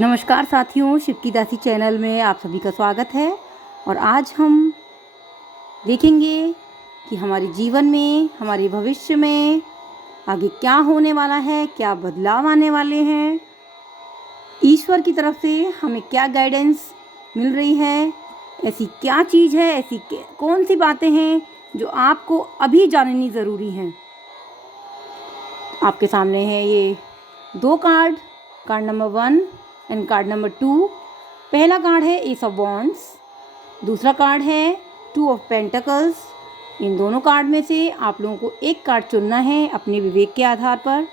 नमस्कार साथियों, शिव की दासी चैनल में आप सभी का स्वागत है। और आज हम देखेंगे कि हमारे जीवन में, हमारे भविष्य में आगे क्या होने वाला है, क्या बदलाव आने वाले हैं, ईश्वर की तरफ से हमें क्या गाइडेंस मिल रही है, ऐसी क्या चीज़ है, ऐसी कौन सी बातें हैं जो आपको अभी जाननी ज़रूरी हैं। आपके सामने है ये दो card number 1 and card number 2। पहला कार्ड है एस ऑफ वॉन्ड्स, दूसरा कार्ड है 2 ऑफ पेंटिकल्स। इन दोनों कार्ड में से आप लोगों को एक कार्ड चुनना है अपने विवेक के आधार पर।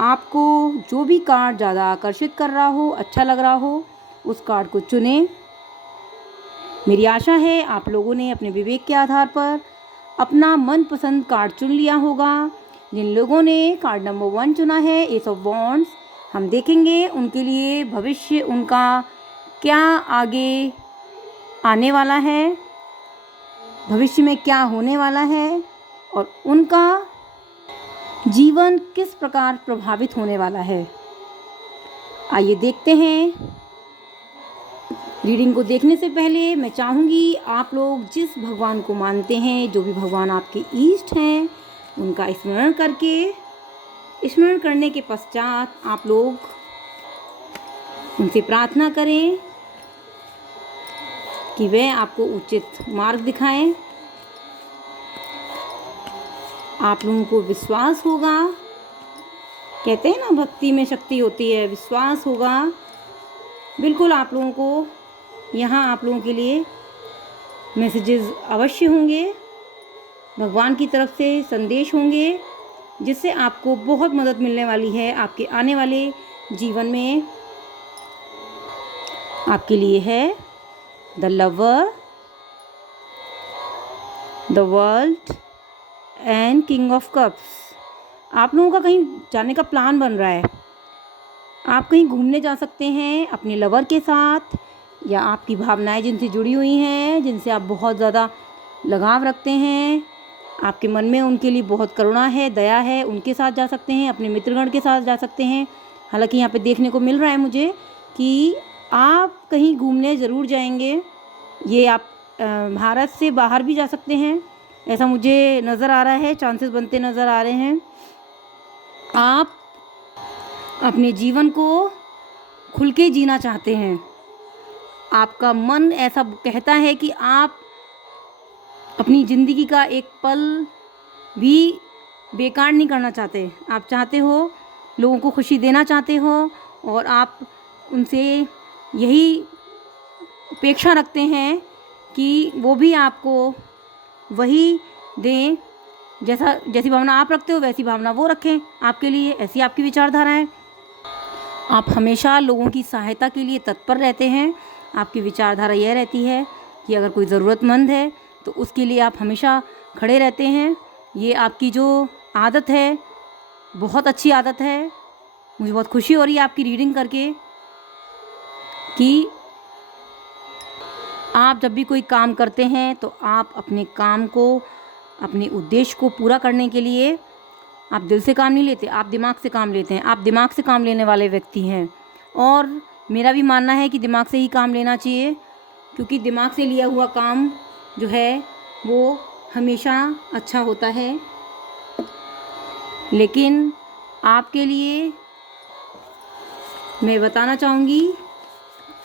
आपको जो भी कार्ड ज़्यादा आकर्षित कर रहा हो, अच्छा लग रहा हो, उस कार्ड को चुनें। मेरी आशा है आप लोगों ने अपने विवेक के आधार पर अपना मनपसंद कार्ड चुन लिया होगा। जिन लोगों ने कार्ड नंबर 1 चुना है एस ऑफ वॉन्ड्स, हम देखेंगे उनके लिए भविष्य, उनका क्या आगे आने वाला है, भविष्य में क्या होने वाला है और उनका जीवन किस प्रकार प्रभावित होने वाला है। आइए देखते हैं। रीडिंग को देखने से पहले मैं चाहूँगी आप लोग जिस भगवान को मानते हैं, जो भी भगवान आपके ईष्ट हैं, उनका स्मरण करने के पश्चात आप लोग उनसे प्रार्थना करें कि वह आपको उचित मार्ग दिखाएं। आप लोगों को विश्वास होगा, कहते हैं ना भक्ति में शक्ति होती है, विश्वास होगा। बिल्कुल आप लोगों को यहाँ आप लोगों के लिए मैसेजेस अवश्य होंगे, भगवान की तरफ से संदेश होंगे जिससे आपको बहुत मदद मिलने वाली है आपके आने वाले जीवन में। आपके लिए है the lover, the world and king of cups. आप लोगों का कहीं जाने का प्लान बन रहा है। आप कहीं घूमने जा सकते हैं अपने लवर के साथ, या आपकी भावनाएं जिनसे जुड़ी हुई हैं, जिनसे आप बहुत ज़्यादा लगाव रखते हैं, आपके मन में उनके लिए बहुत करुणा है, दया है, उनके साथ जा सकते हैं, अपने मित्रगण के साथ जा सकते हैं। हालांकि यहाँ पे देखने को मिल रहा है मुझे कि आप कहीं घूमने ज़रूर जाएंगे। ये आप भारत से बाहर भी जा सकते हैं, ऐसा मुझे नज़र आ रहा है, चांसेस बनते नज़र आ रहे हैं। आप अपने जीवन को खुल के जीना चाहते हैं। आपका मन ऐसा कहता है कि आप अपनी ज़िंदगी का एक पल भी बेकार नहीं करना चाहते। आप चाहते हो, लोगों को खुशी देना चाहते हो, और आप उनसे यही अपेक्षा रखते हैं कि वो भी आपको वही दें, जैसी भावना आप रखते हो वैसी भावना वो रखें आपके लिए। ऐसी आपकी विचारधारा है। आप हमेशा लोगों की सहायता के लिए तत्पर रहते हैं। आपकी विचारधारा यह रहती है कि अगर कोई ज़रूरतमंद है तो उसके लिए आप हमेशा खड़े रहते हैं। ये आपकी जो आदत है, बहुत अच्छी आदत है। मुझे बहुत खुशी हो रही है आपकी रीडिंग करके कि आप जब भी कोई काम करते हैं तो आप अपने काम को, अपने उद्देश्य को पूरा करने के लिए आप दिल से काम नहीं लेते, आप दिमाग से काम लेते हैं। आप दिमाग से काम लेने वाले व्यक्ति हैं, और मेरा भी मानना है कि दिमाग से ही काम लेना चाहिए, क्योंकि दिमाग से लिया हुआ काम जो है वो हमेशा अच्छा होता है। लेकिन आपके लिए मैं बताना चाहूँगी,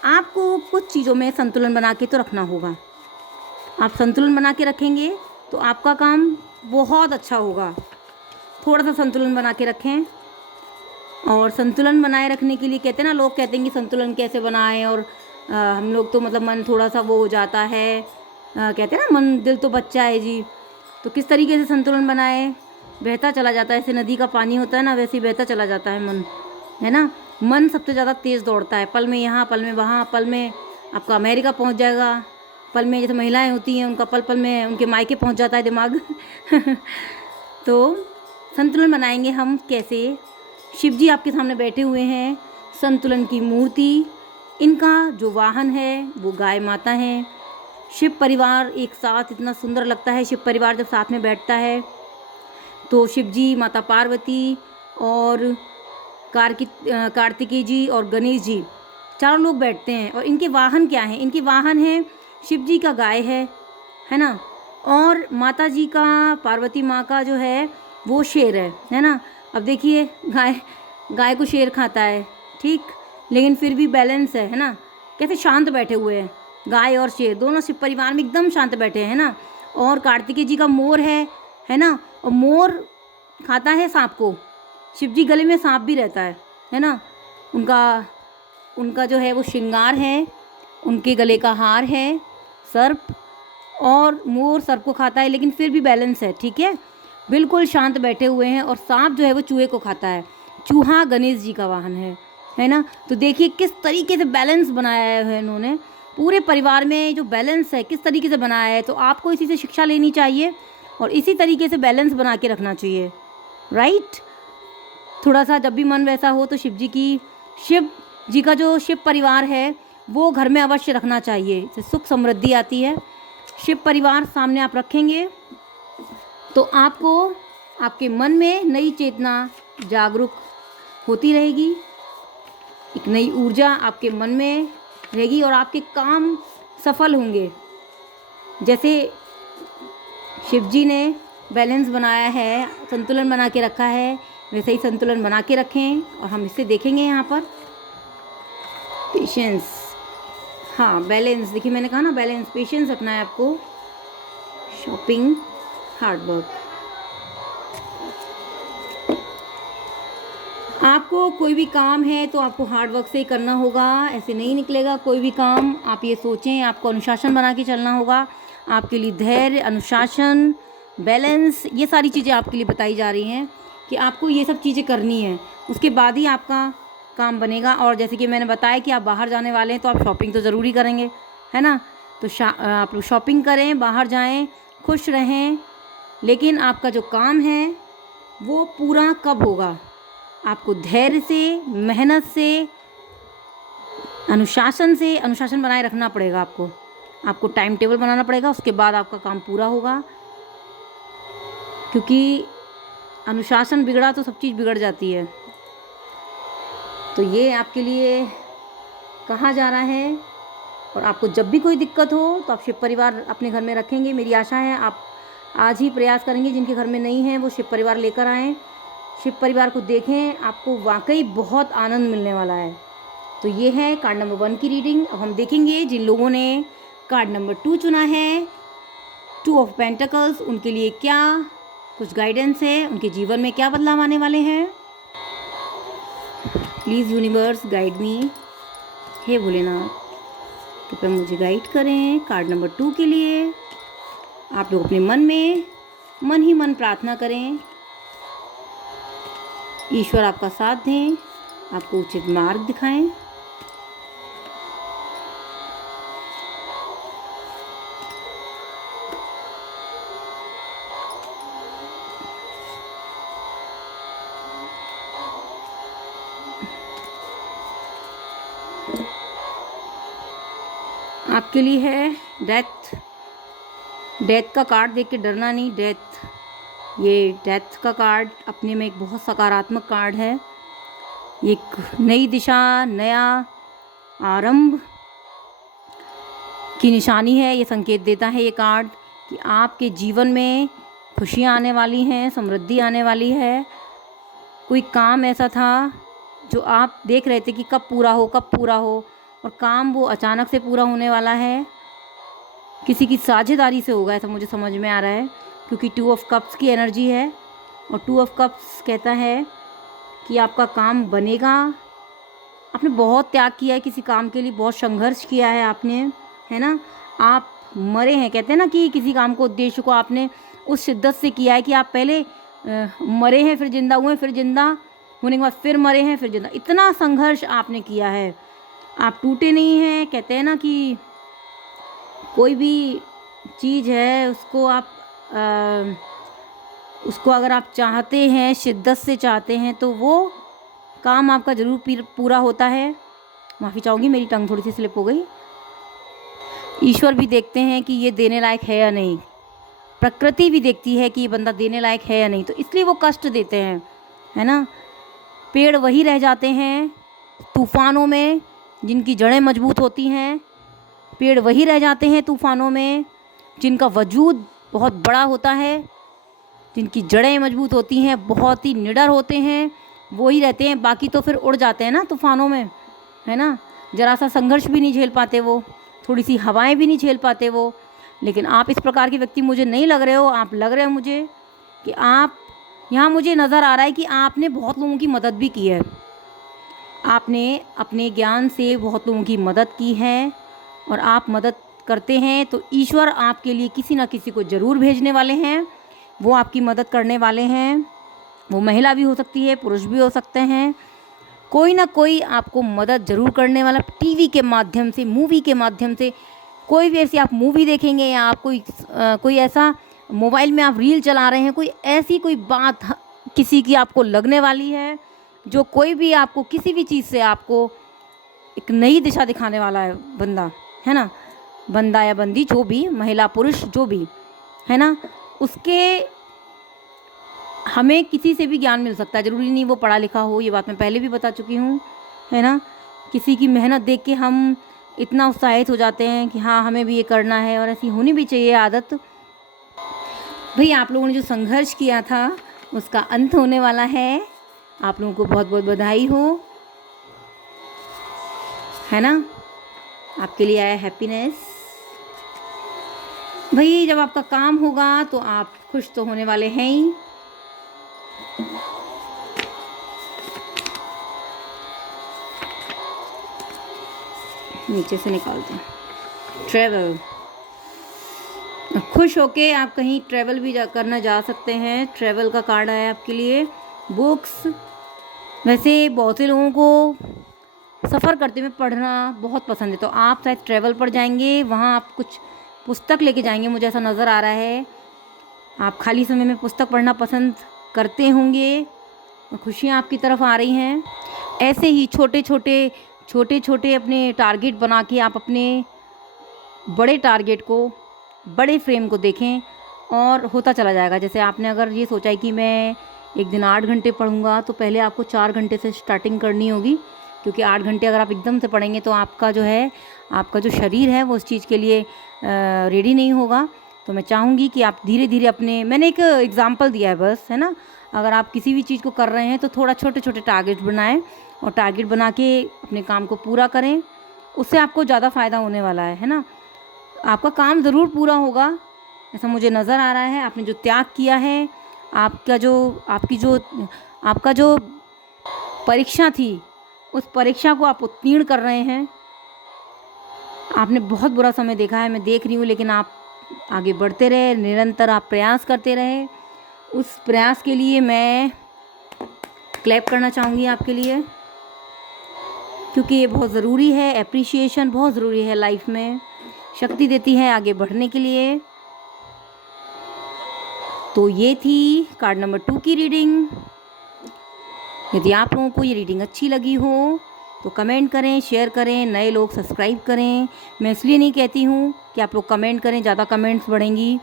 आपको कुछ चीज़ों में संतुलन बना के तो रखना होगा। आप संतुलन बना के रखेंगे तो आपका काम बहुत अच्छा होगा। थोड़ा सा संतुलन बना के रखें। और संतुलन बनाए रखने के लिए कहते हैं ना, लोग कहते हैं कि संतुलन कैसे बनाएं, और हम लोग तो मतलब मन थोड़ा सा वो हो जाता है, कहते हैं ना मन दिल तो बच्चा है जी। तो किस तरीके से संतुलन बनाएं? बहता चला जाता है, ऐसे नदी का पानी होता है ना, वैसे ही बहता चला जाता है मन, है ना। मन सबसे ज़्यादा तेज़ दौड़ता है, पल में यहाँ, पल में वहाँ, पल में आपका अमेरिका पहुँच जाएगा, पल में जैसे महिलाएं होती हैं उनका पल पल में उनके मायके पहुँच जाता है दिमाग। तो संतुलन बनाएंगे हम कैसे? शिव जी आपके सामने बैठे हुए हैं, संतुलन की मूर्ति। इनका जो वाहन है वो गाय माता है। शिव परिवार एक साथ इतना सुंदर लगता है। शिव परिवार जब साथ में बैठता है तो शिव जी, माता पार्वती और कार्तिकेय जी और गणेश जी, चारों लोग बैठते हैं। और इनके वाहन क्या हैं? इनके वाहन हैं शिव जी का गाय है ना, और माता जी का, पार्वती माँ का जो है वो शेर है ना। अब देखिए गाय को शेर खाता है, ठीक, लेकिन फिर भी बैलेंस है ना। कैसे शांत बैठे हुए हैं, गाय और शेर दोनों शिव परिवार में एकदम शांत बैठे हैं ना। और कार्तिकेय जी का मोर है ना, और मोर खाता है सांप को। शिव जी गले में सांप भी रहता है ना। उनका जो है वो श्रृंगार है, उनके गले का हार है सर्प, और मोर सर्प को खाता है लेकिन फिर भी बैलेंस है, ठीक है, बिल्कुल शांत बैठे हुए हैं। और सांप जो है वो चूहे को खाता है। चूहा गणेश जी का वाहन है ना। तो देखिए किस तरीके से बैलेंस बनाया है इन्होंने, पूरे परिवार में जो बैलेंस है किस तरीके से बनाया है। तो आपको इसी से शिक्षा लेनी चाहिए और इसी तरीके से बैलेंस बना के रखना चाहिए, राइट। थोड़ा सा जब भी मन वैसा हो तो शिव जी का जो शिव परिवार है वो घर में अवश्य रखना चाहिए, इससे सुख समृद्धि आती है। शिव परिवार सामने आप रखेंगे तो आपको आपके मन में नई चेतना जागरूक होती रहेगी, एक नई ऊर्जा आपके मन में रहेगी और आपके काम सफल होंगे। जैसे शिव जी ने बैलेंस बनाया है, संतुलन बना के रखा है, वैसे ही संतुलन बना के रखें। और हम इससे देखेंगे यहाँ पर पेशेंस, हाँ बैलेंस, देखिए मैंने कहा ना बैलेंस, पेशेंस रखना है आपको। शॉपिंग, हार्ड वर्क, आपको कोई भी काम है तो आपको हार्ड वर्क से ही करना होगा, ऐसे नहीं निकलेगा कोई भी काम। आप ये सोचें, आपको अनुशासन बना के चलना होगा। आपके लिए धैर्य, अनुशासन, बैलेंस, ये सारी चीज़ें आपके लिए बताई जा रही हैं कि आपको ये सब चीज़ें करनी है, उसके बाद ही आपका काम बनेगा। और जैसे कि मैंने बताया कि आप बाहर जाने वाले हैं तो आप शॉपिंग तो ज़रूरी करेंगे, है ना। तो आप शॉपिंग करें, बाहर जाएं, खुश रहें, लेकिन आपका जो काम है वो पूरा कब होगा? आपको धैर्य से, मेहनत से, अनुशासन बनाए रखना पड़ेगा। आपको टाइम टेबल बनाना पड़ेगा, उसके बाद आपका काम पूरा होगा। क्योंकि अनुशासन बिगड़ा तो सब चीज़ बिगड़ जाती है। तो ये आपके लिए कहा जा रहा है। और आपको जब भी कोई दिक्कत हो तो आप शिव परिवार अपने घर में रखेंगे। मेरी आशा है आप आज ही प्रयास करेंगे, जिनके घर में नहीं है वो शिव परिवार लेकर आएँ, शिव परिवार को देखें, आपको वाकई बहुत आनंद मिलने वाला है। तो ये है कार्ड नंबर 1 की रीडिंग। अब हम देखेंगे जिन लोगों ने कार्ड नंबर 2 चुना है, 2 ऑफ पेंटिकल्स, उनके लिए क्या कुछ गाइडेंस है, उनके जीवन में क्या बदलाव आने वाले हैं। प्लीज़ यूनिवर्स गाइड मी, हे भोलेनाथ कृपया मुझे गाइड करें। कार्ड नंबर 2 के लिए आप लोग अपने मन ही मन प्रार्थना करें, ईश्वर आपका साथ दें, आपको उचित मार्ग दिखाएं। आपके लिए है डेथ का कार्ड देख के डरना नहीं। डेथ का कार्ड अपने में एक बहुत सकारात्मक कार्ड है। एक नई दिशा, नया आरंभ की निशानी है। ये संकेत देता है ये कार्ड कि आपके जीवन में खुशियाँ आने वाली हैं, समृद्धि आने वाली है। कोई काम ऐसा था जो आप देख रहे थे कि कब पूरा हो, और काम वो अचानक से पूरा होने वाला है। किसी की साझेदारी से होगा, ऐसा मुझे समझ में आ रहा है, क्योंकि 2 ऑफ कप्स की एनर्जी है और 2 ऑफ कप्स कहता है कि आपका काम बनेगा। आपने बहुत त्याग किया है किसी काम के लिए, बहुत संघर्ष किया है आपने, है ना। आप मरे हैं, कहते हैं ना कि किसी काम को, उद्देश्य को आपने उस शिद्दत से किया है कि आप पहले मरे हैं, फिर जिंदा हुए, फिर जिंदा होने के बाद फिर मरे हैं, फिर जिंदा। इतना संघर्ष आपने किया है, आप टूटे नहीं हैं। कहते हैं ना कि कोई भी चीज़ है उसको अगर आप चाहते हैं, शिद्दत से चाहते हैं, तो वो काम आपका ज़रूर पूरा होता है। माफ़ी चाहूँगी, मेरी टंग थोड़ी सी स्लिप हो गई। ईश्वर भी देखते हैं कि ये देने लायक है या नहीं, प्रकृति भी देखती है कि ये बंदा देने लायक है या नहीं, तो इसलिए वो कष्ट देते हैं, है ना। पेड़ वही रह जाते हैं तूफानों में जिनकी जड़ें मजबूत होती हैं, पेड़ वही रह जाते हैं तूफ़ानों में, जिनका वजूद बहुत बड़ा होता है, जिनकी जड़ें मजबूत होती हैं, बहुत ही निडर होते हैं, वो ही रहते हैं। बाकी तो फिर उड़ जाते हैं ना तूफ़ानों में, है ना। ज़रा सा संघर्ष भी नहीं झेल पाते वो, थोड़ी सी हवाएं भी नहीं झेल पाते वो। लेकिन आप इस प्रकार के व्यक्ति मुझे नहीं लग रहे हो। आप लग रहे हो मुझे कि आप, यहाँ मुझे नज़र आ रहा है कि आपने बहुत लोगों की मदद भी की है। आपने अपने ज्ञान से बहुत लोगों की मदद की है, और आप मदद करते हैं तो ईश्वर आपके लिए किसी न किसी को ज़रूर भेजने वाले हैं। वो आपकी मदद करने वाले हैं। वो महिला भी हो सकती है, पुरुष भी हो सकते हैं, कोई ना कोई आपको मदद ज़रूर करने वाला। टीवी के माध्यम से, मूवी के माध्यम से, कोई भी ऐसी आप मूवी देखेंगे या आप कोई ऐसा मोबाइल में आप रील चला रहे हैं, कोई ऐसी कोई बात किसी की आपको लगने वाली है, जो कोई भी आपको किसी भी चीज़ से आपको एक नई दिशा दिखाने वाला है बंदा, है ना, बंदा या बंदी, जो भी, महिला पुरुष जो भी, है ना, उसके हमें किसी से भी ज्ञान मिल सकता है। ज़रूरी नहीं वो पढ़ा लिखा हो, ये बात मैं पहले भी बता चुकी हूँ, है ना। किसी की मेहनत देख के हम इतना उत्साहित हो जाते हैं कि हाँ हमें भी ये करना है, और ऐसी होनी भी चाहिए आदत। भाई आप लोगों ने जो संघर्ष किया था उसका अंत होने वाला है। आप लोगों को बहुत बहुत बधाई हो, है ना। आपके लिए आया हैप्पीनेस। भाई जब आपका काम होगा तो आप खुश तो होने वाले हैं ही। नीचे से निकालते हैं। ट्रैवल, खुश होके आप कहीं ट्रैवल भी करना जा सकते हैं। ट्रैवल का कार्ड आया आपके लिए। बुक्स, वैसे बहुत से लोगों को सफ़र करते हुए पढ़ना बहुत पसंद है, तो आप शायद ट्रैवल पर जाएंगे, वहाँ आप कुछ पुस्तक लेके जाएंगे, मुझे ऐसा नज़र आ रहा है। आप खाली समय में पुस्तक पढ़ना पसंद करते होंगे, खुशियाँ आपकी तरफ आ रही हैं। ऐसे ही छोटे छोटे अपने टारगेट बना के आप अपने बड़े टारगेट को, बड़े फ्रेम को देखें, और होता चला जाएगा। जैसे आपने अगर ये सोचा है कि मैं एक दिन 8 घंटे पढ़ूंगा, तो पहले आपको 4 घंटे से स्टार्टिंग करनी होगी, क्योंकि 8 घंटे अगर आप एकदम से पढ़ेंगे तो आपका जो है, आपका जो शरीर है वो उस चीज़ के लिए रेडी नहीं होगा। तो मैं चाहूँगी कि आप धीरे धीरे अपने, मैंने एक एग्ज़ाम्पल दिया है बस, है ना। अगर आप किसी भी चीज़ को कर रहे हैं तो थोड़ा छोटे छोटे टारगेट बनाएं, और टारगेट बना के अपने काम को पूरा करें। उससे आपको ज़्यादा फ़ायदा होने वाला है ना। आपका काम ज़रूर पूरा होगा, ऐसा मुझे नज़र आ रहा है। आपने जो त्याग किया है, आपका जो परीक्षा थी, उस परीक्षा को आप उत्तीर्ण कर रहे हैं। आपने बहुत बुरा समय देखा है, मैं देख रही हूँ, लेकिन आप आगे बढ़ते रहे, निरंतर आप प्रयास करते रहे। उस प्रयास के लिए मैं क्लैप करना चाहूँगी आपके लिए, क्योंकि ये बहुत ज़रूरी है। एप्रिसिएशन बहुत ज़रूरी है लाइफ में, शक्ति देती है आगे बढ़ने के लिए। तो ये थी कार्ड नंबर 2 की रीडिंग। यदि आप लोगों को ये रीडिंग अच्छी लगी हो तो कमेंट करें, शेयर करें, नए लोग सब्सक्राइब करें। मैं इसलिए नहीं कहती हूँ कि आप लोग कमेंट करें, ज़्यादा कमेंट्स बढ़ेंगी।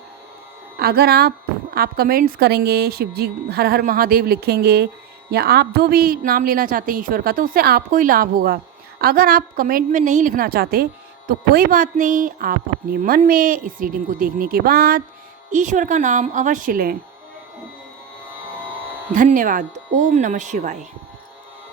अगर आप कमेंट्स करेंगे, शिव जी हर हर महादेव लिखेंगे, या आप जो भी नाम लेना चाहते हैं ईश्वर का, तो उससे आपको ही लाभ होगा। अगर आप कमेंट में नहीं लिखना चाहते तो कोई बात नहीं, आप अपने मन में इस रीडिंग को देखने के बाद ईश्वर का नाम अवश्य लें। धन्यवाद। ओम नमः शिवाय।